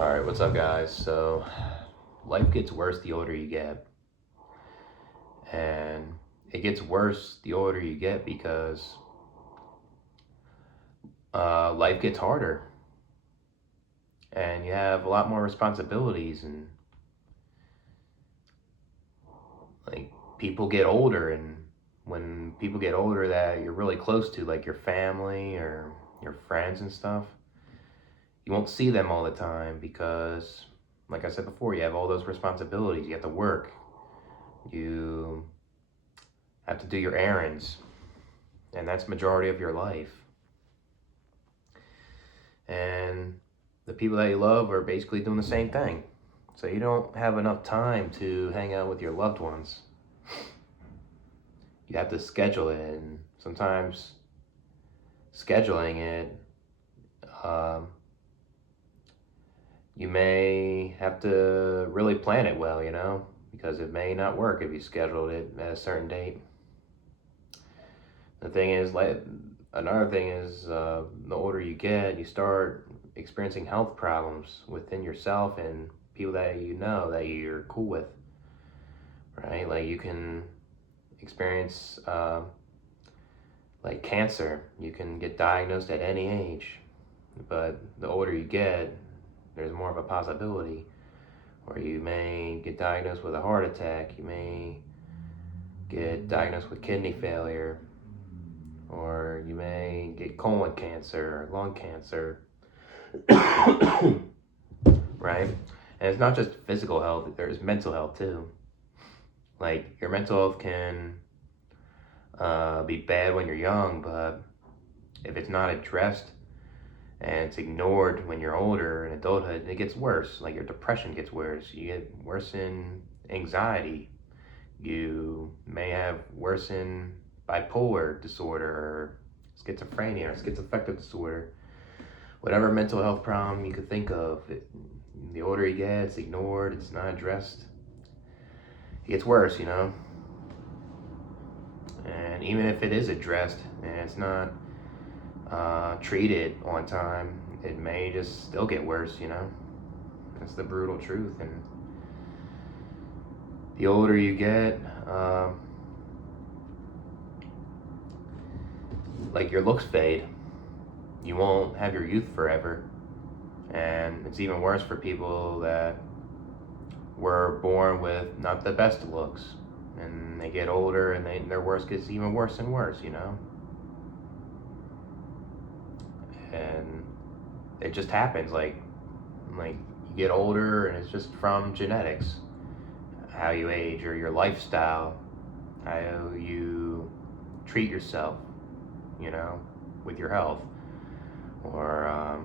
All right, what's up, guys? So, life gets worse the older you get, and it gets worse the older you get because life gets harder, and you have a lot more responsibilities, and like people get older, and when people get older that you're really close to, like your family or your friends and stuff, you won't see them all the time because, like I said before, you have all those responsibilities. You have to work. You have to do your errands, and that's majority of your life. And the people that you love are basically doing the same thing. So you don't have enough time to hang out with your loved ones. You have to schedule it, and sometimes scheduling it, um, you may have to really plan it well, because it may not work if you scheduled it at a certain date. The thing is, like, another thing is, the older you get, you start experiencing health problems within yourself and people that you know that you're cool with, right? Like you can experience like cancer. You can get diagnosed at any age, but the older you get, there's more of a possibility. Or you may get diagnosed with a heart attack. You may get diagnosed with kidney failure, or you may get colon cancer, or lung cancer, right? And it's not just physical health, there's mental health too. Like your mental health can be bad when you're young, but if it's not addressed and it's ignored when you're older in adulthood, it gets worse. Like your depression gets worse. You get worse in anxiety. You may have worse in bipolar disorder or schizophrenia or schizoaffective disorder. Whatever mental health problem you could think of, the older you get, it's ignored, it's not addressed. It gets worse. And even if it is addressed and it's not treated on time, it may just still get worse. That's the brutal truth. And the older you get, like your looks fade. You won't have your youth forever. And it's even worse for people that were born with not the best looks. And they get older and their work gets even worse and worse. And it just happens. Like you get older and it's just from genetics. How you age or your lifestyle, how you treat yourself, with your health. Or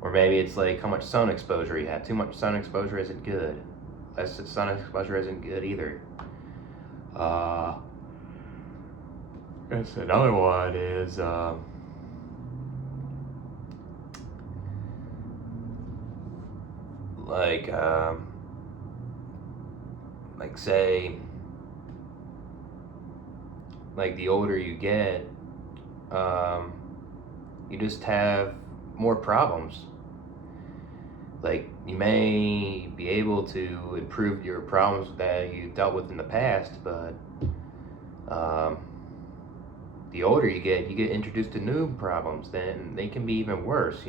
or maybe it's like how much sun exposure you have. Too much sun exposure isn't good. Less sun exposure isn't good either. Uh, Guess another one is like like say like the older you get, um, you just have more problems. Like you may be able to improve your problems that you dealt with in the past, but um, the older you get introduced to new problems, then they can be even worse.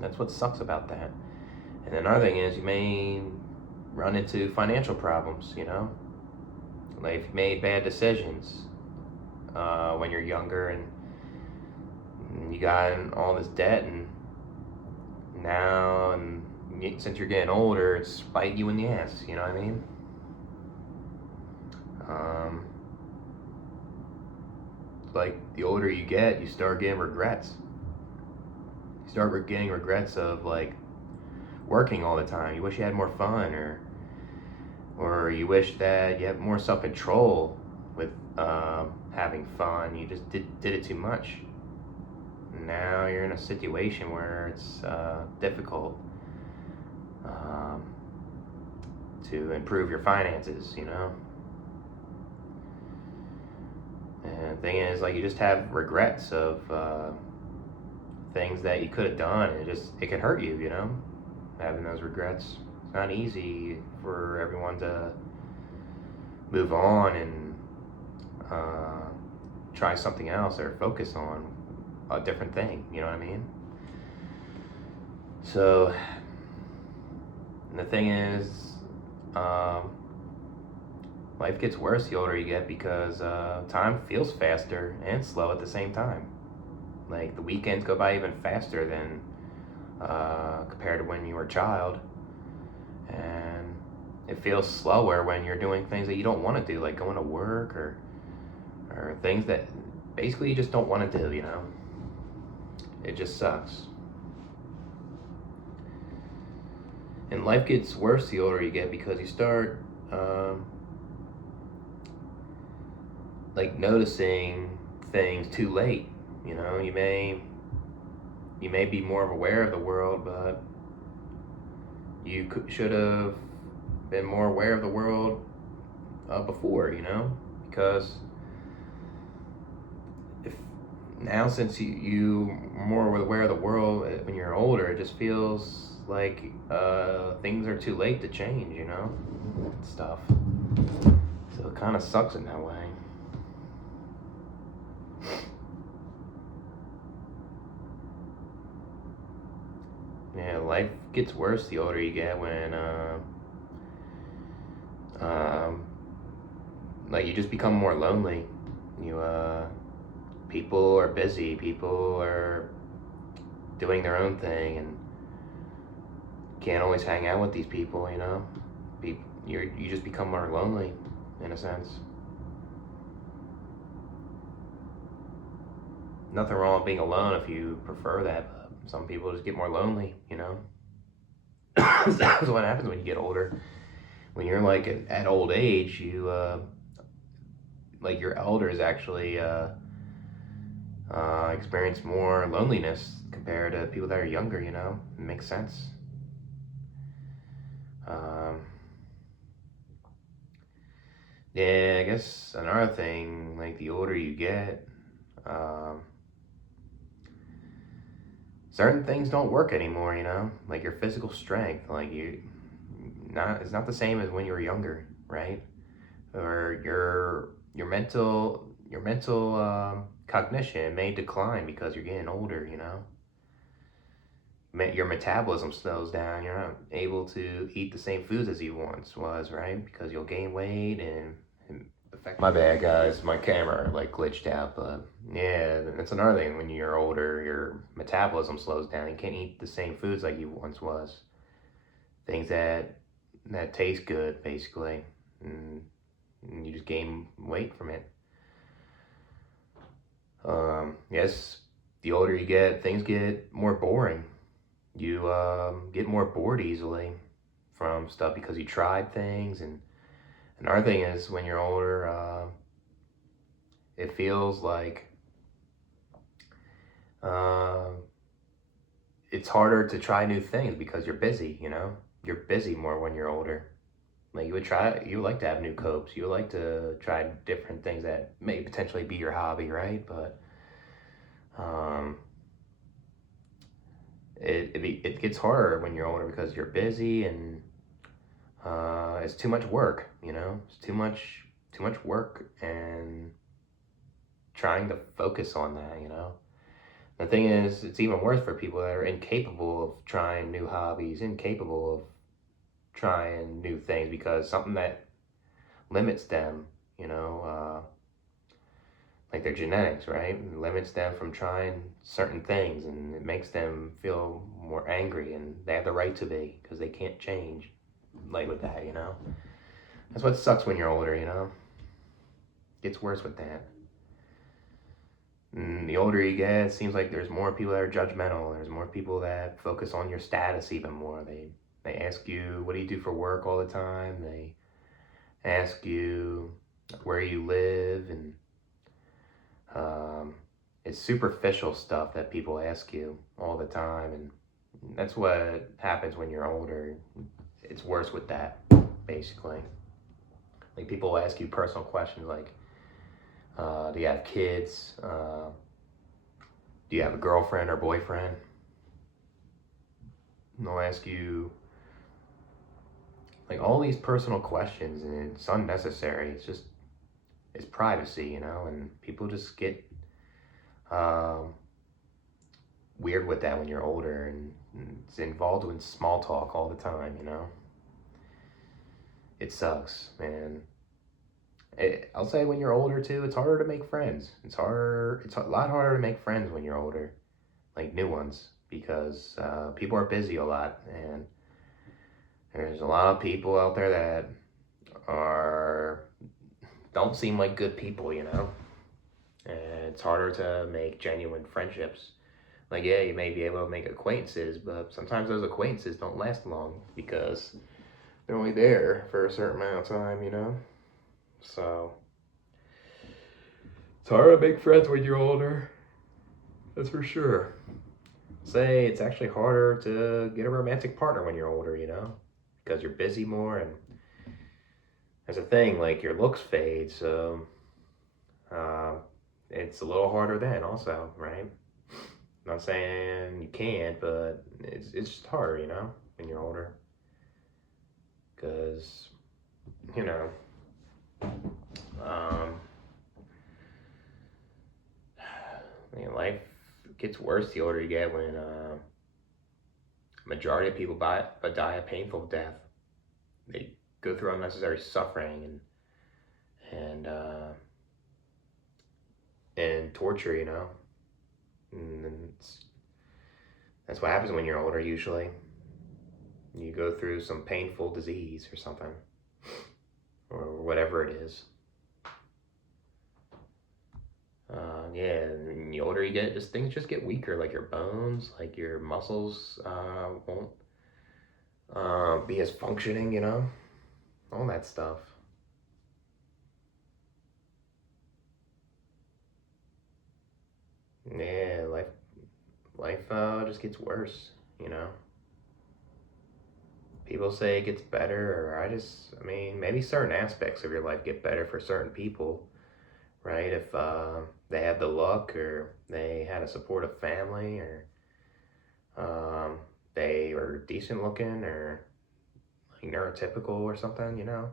That's what sucks about that. And another thing is you may run into financial problems. Like if you made bad decisions when you're younger and you got in all this debt, and now and since you're getting older, it's biting you in the ass. You know what I mean? Um, like the older you get, you start getting regrets. You start getting regrets of like working all the time. You wish you had more fun, or you wish that you had more self control with having fun. You just did it too much. Now you're in a situation where it's difficult um, to improve your finances. And the thing is, like, you just have regrets of things that you could have done, and it can hurt you, having those regrets. It's not easy for everyone to move on and uh, try something else or focus on a different thing, you know what I mean? So, and the thing is, um, life gets worse the older you get because time feels faster and slow at the same time. Like, the weekends go by even faster than compared to when you were a child. And it feels slower when you're doing things that you don't want to do, like going to work or things that basically you just don't want to do, It just sucks. And life gets worse the older you get because you start like noticing things too late. You may be more aware of the world, but you should have been more aware of the world before, because if now, since you more aware of the world when you're older, it just feels like things are too late to change, and stuff. So it kind of sucks in that way. Yeah, life gets worse the older you get when like, you just become more lonely. You People are busy, people are doing their own thing, and can't always hang out with these people, you just become more lonely in a sense. Nothing wrong with being alone if you prefer that, but some people just get more lonely, That's what happens when you get older. When you're like at old age, you like your elders actually experience more loneliness compared to people that are younger, It makes sense. Um, yeah, I guess another thing, like, the older you get, um, certain things don't work anymore, Like your physical strength, like it's not the same as when you were younger, right? Or your mental cognition may decline because you're getting older, Your metabolism slows down. You're not able to eat the same foods as you once was, right? Because you'll gain weight and affect. My bad, guys. My camera like glitched out, but yeah, that's another thing. When you're older, your metabolism slows down. You can't eat the same foods like you once was. Things that taste good, basically, and you just gain weight from it. Yes, the older you get, things get more boring. You get more bored easily from stuff because you tried things. And another thing is, when you're older, it feels like uh, it's harder to try new things because you're busy, You're busy more when you're older. Like, you would like to have new copes. You would like to try different things that may potentially be your hobby, right? But um, it gets harder when you're older because you're busy, and it's too much work. It's too much work, and trying to focus on that. The thing is, it's even worse for people that are incapable of trying new hobbies, incapable of trying new things, because something that limits them, like their genetics, right? It limits them from trying certain things, and it makes them feel more angry, and they have the right to be because they can't change like with that, That's what sucks when you're older, Gets worse with that. And the older you get, it seems like there's more people that are judgmental. There's more people that focus on your status even more. They ask you, what do you do for work all the time? They ask you where you live, and it's superficial stuff that people ask you all the time, and that's what happens when you're older. It's worse with that, basically. Like, people ask you personal questions like, Do you have kids? Do you have a girlfriend or boyfriend? And they'll ask you like all these personal questions, and it's unnecessary. It's privacy, you know, and people just get um, weird with that when you're older, and it's involved in small talk all the time, you know. It sucks, man. I'll say when you're older too, it's harder to make friends. It's harder. It's a lot harder to make friends when you're older, like new ones, because people are busy a lot, and there's a lot of people out there that are don't seem like good people, you know. And it's harder to make genuine friendships. Like, yeah, you may be able to make acquaintances, but sometimes those acquaintances don't last long because they're only there for a certain amount of time, you know. So it's hard to make friends when you're older. That's for sure. Say it's actually harder to get a romantic partner when you're older, you know, because you're busy more, and as a thing, like your looks fade, so uh, it's a little harder then, also, right? Not saying you can't, but it's just harder, you know, when you're older, because you know, um, I mean, life gets worse the older you get when majority of people die a painful death. They go through unnecessary suffering and torture, you know. And that's what happens when you're older. Usually, you go through some painful disease or something, or whatever it is. Yeah, and the older you get, just things just get weaker. Like your bones, like your muscles won't be as functioning. You know, all that stuff. Yeah, life just gets worse. You know, people say it gets better, or I mean, maybe certain aspects of your life get better for certain people, right? If they had the luck, or they had a supportive family, or um, they were decent looking, or like neurotypical or something, you know,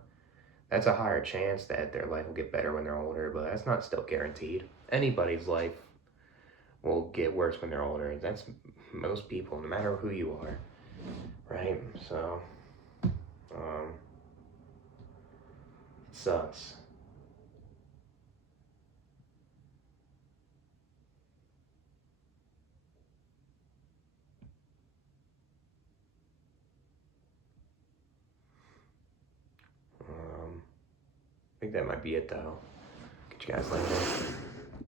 that's a higher chance that their life will get better when they're older, but that's not still guaranteed. Anybody's life will get worse when they're older. That's most people, no matter who you are, right? So, um, it sucks. I think that might be it though. Catch you guys later.